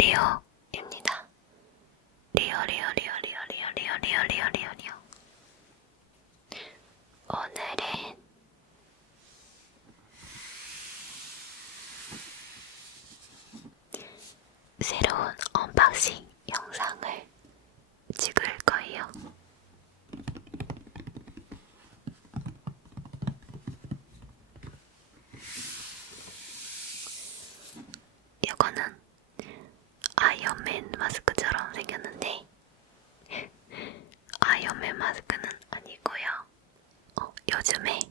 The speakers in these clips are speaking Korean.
리오입니다. 리오 리오 리오 리오 리오 리오 리오 리오 리오 리오 오늘은 새로운 언박싱 영상을 찍을 요즘에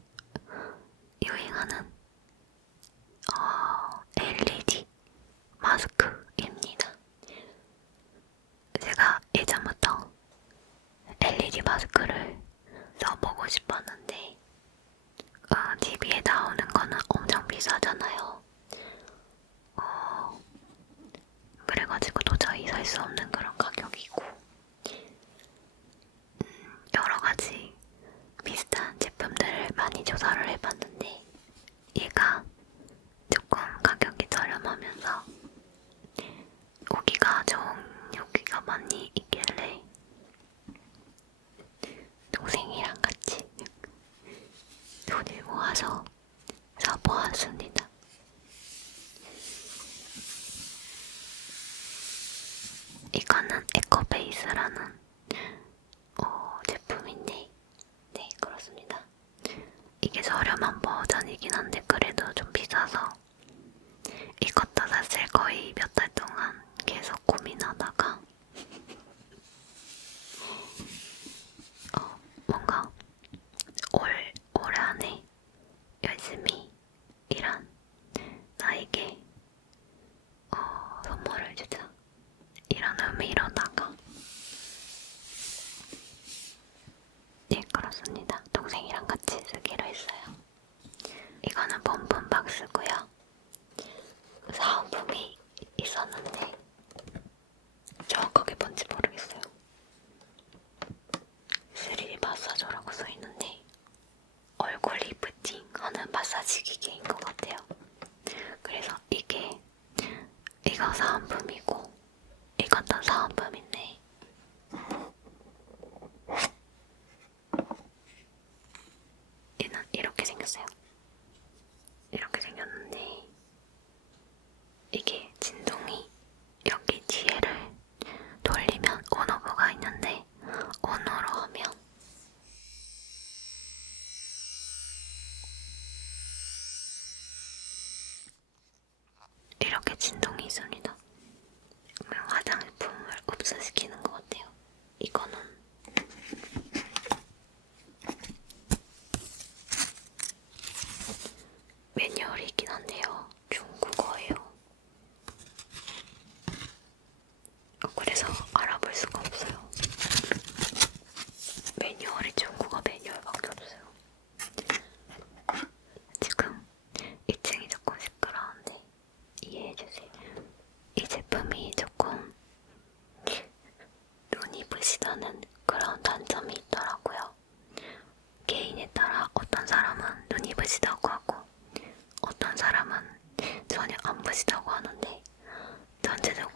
이거는 에코베이스라는 어, 제품인데 네 그렇습니다. 이게 저렴한 버전이긴 한데 그래도 좀 비싸서 이것도 사실 거의 몇달 동안 계속 고민하다가 사은품이 있었는데 진동이 있습니다. 화장품을 없애시키는 것 같아요. 이거는 언제든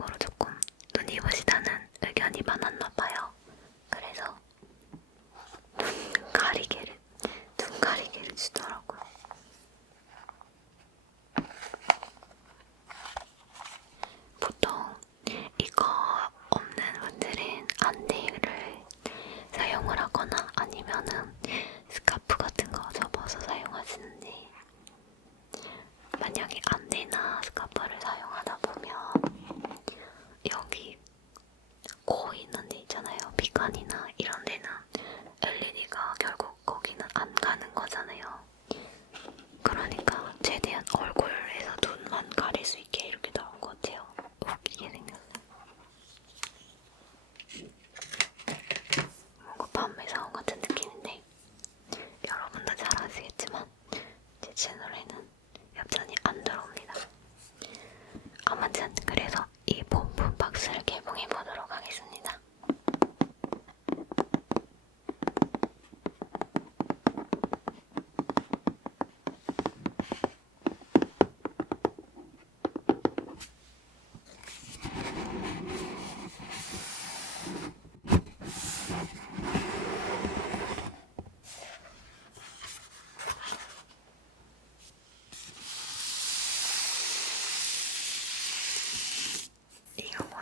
io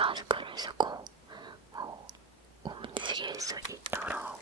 마스크를 쓰고 어, 움직일 수 있도록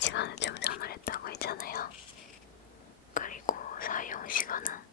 시간을 충전을 했다고 했잖아요. 그리고 사용 시간은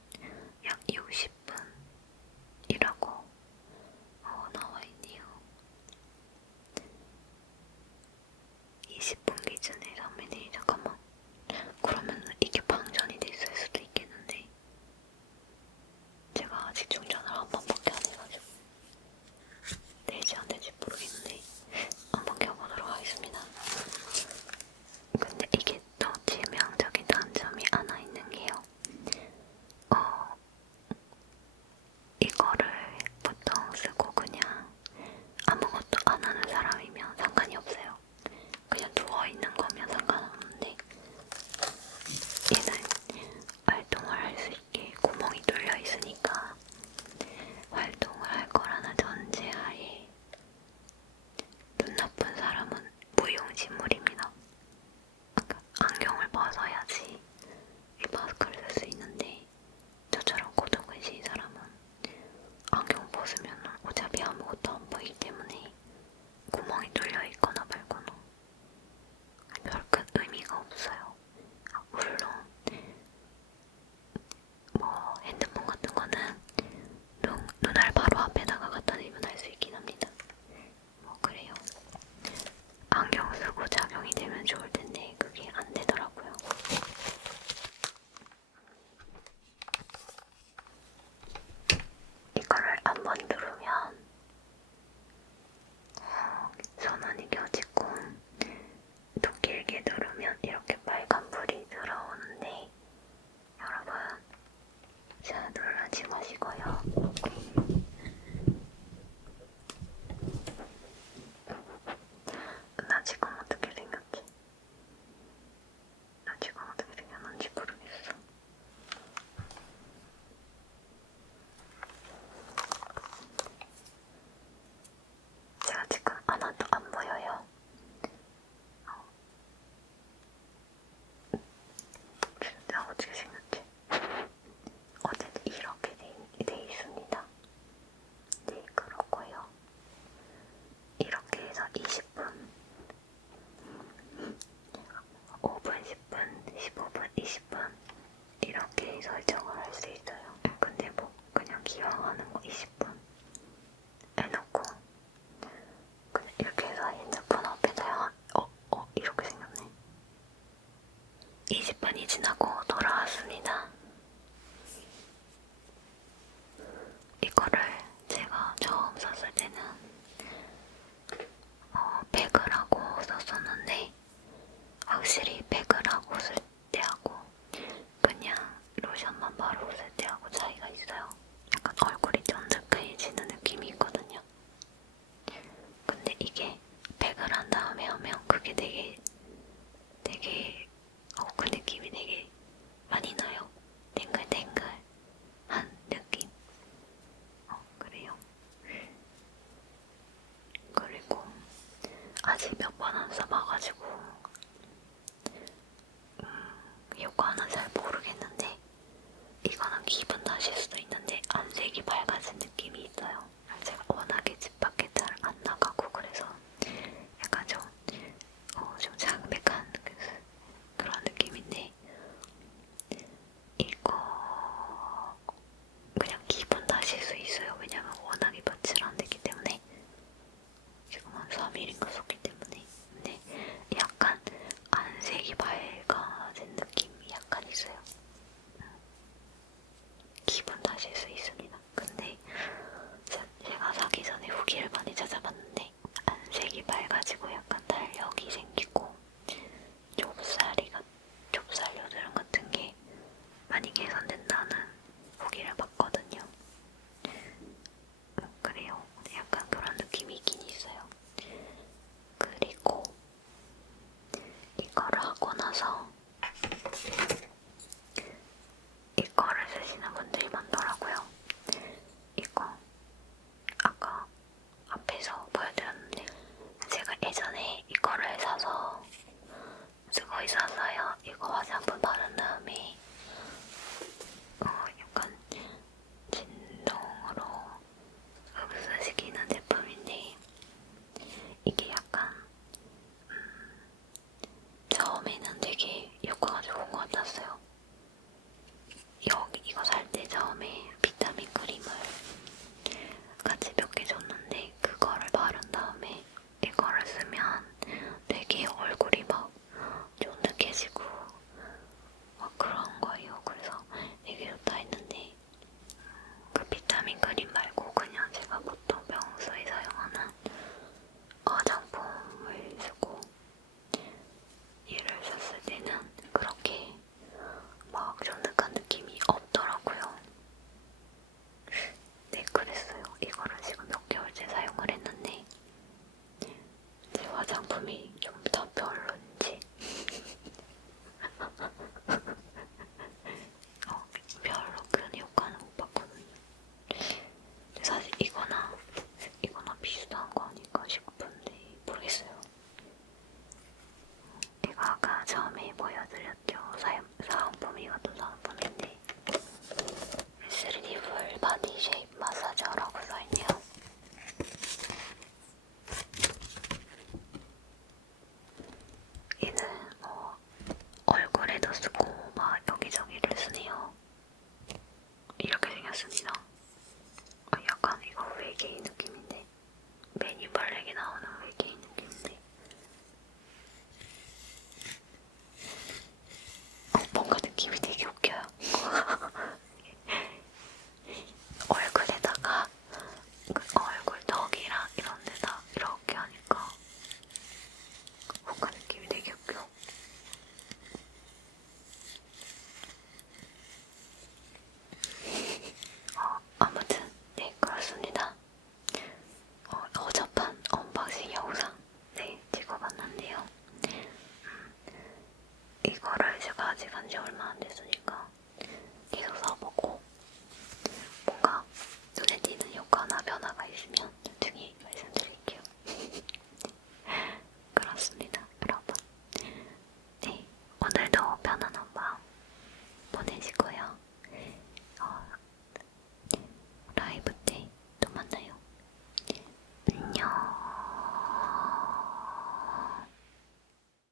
入れたい。